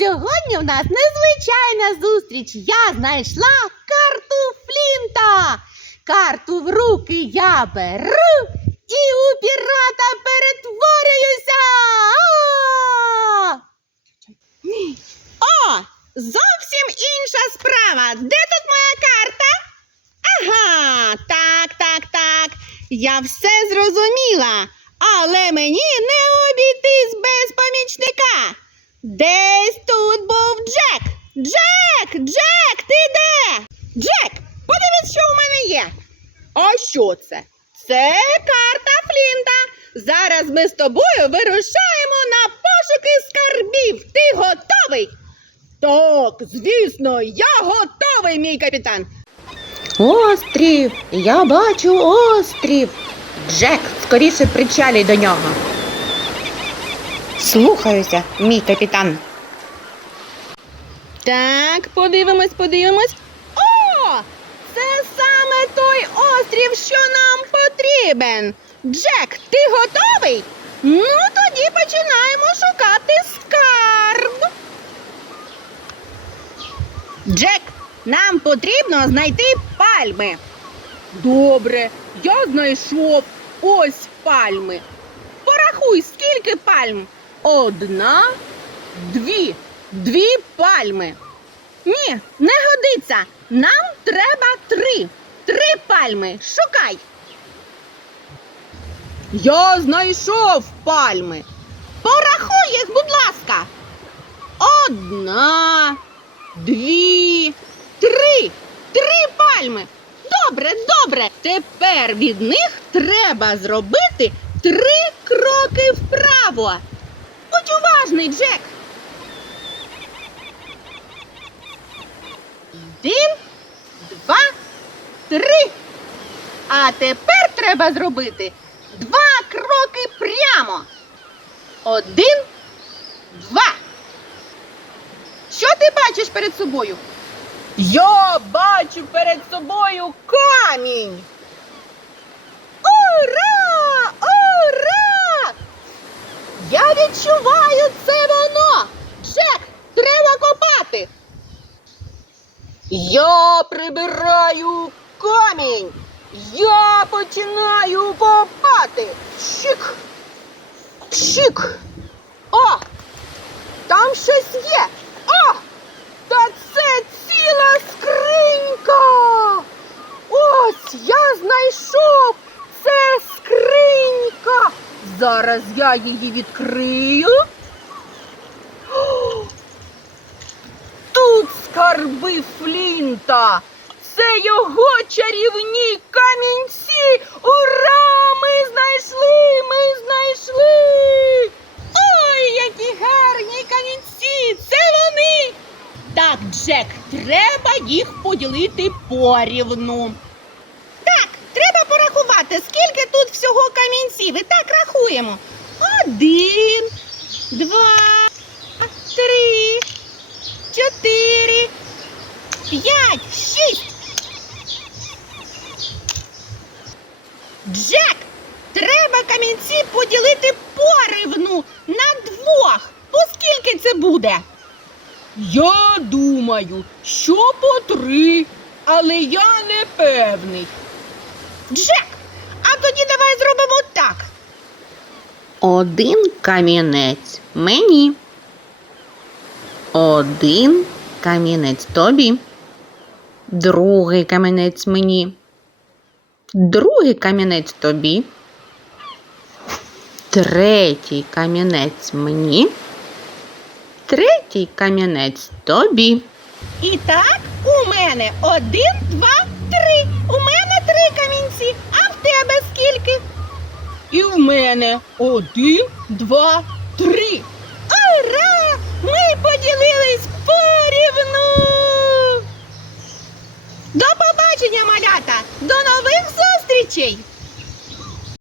Сьогодні в нас незвичайна зустріч. Я знайшла карту Флінта. Карту в руки я беру і у пірата перетворююся. О, зовсім інша справа. Де тут моя карта? Ага, так, так, так. Я все зрозуміла. Але мені не обійтись без помічника. Десь тут був Джек. Джек! Джек, ти де? Джек, подивись, що у мене є. А що це? Це карта Флінта. Зараз ми з тобою вирушаємо на пошуки скарбів. Ти готовий? Так, звісно, я готовий, мій капітан. Острів! Я бачу острів. Джек, скоріше причалюй до нього. Слухаюся, мій капітан. Так, подивимось, подивимось. О! Це саме той острів, що нам потрібен. Джек, ти готовий? Ну, тоді починаємо шукати скарб. Джек, нам потрібно знайти пальми. Добре, я знайшов ось пальми. Порахуй, скільки пальм? Одна, дві, дві пальми. Ні, не годиться. Нам треба три. Три пальми. Шукай. Я знайшов пальми. Порахуй їх, будь ласка. Одна, дві, три. Три пальми. Добре, добре. Тепер від них треба зробити три кроки вправо. Будь уважний, Джек. Один, два, три. А тепер треба зробити два кроки прямо. Один, два. Що ти бачиш перед собою? Я бачу перед собою камінь. Ура! Ура! Я відчуваю це воно. Джек, треба копати. Я прибираю камінь. Я починаю копати. Чик. Чик. О! Там щось є. О! Та це ціла скринька. Ось я знайшов. Це скринька. Зараз я її відкрию. О! Тут скарби Флінта. Це його чарівні камінці. Ура! Ми знайшли! Ми знайшли! Ой, які гарні камінці! Це вони! Так, Джек, треба їх поділити порівну. Так, треба порахувати, скільки тут всього камінців. І так рахуємо. Один, два, три, чотири, п'ять, шість. Джек, треба камінці поділити порівну на двох. Поскільки це буде? Я думаю, що по три, але я не певний. Джек, а тоді давай зробимо так. Один камінець мені. Один камінець тобі. Другий камінець мені. Другий камінець тобі. Третій камінець мені. Третій камінець тобі. І так, у мене один, два, три. У мене три камінці, а в тебе скільки? І в мене один, два, Chỉ.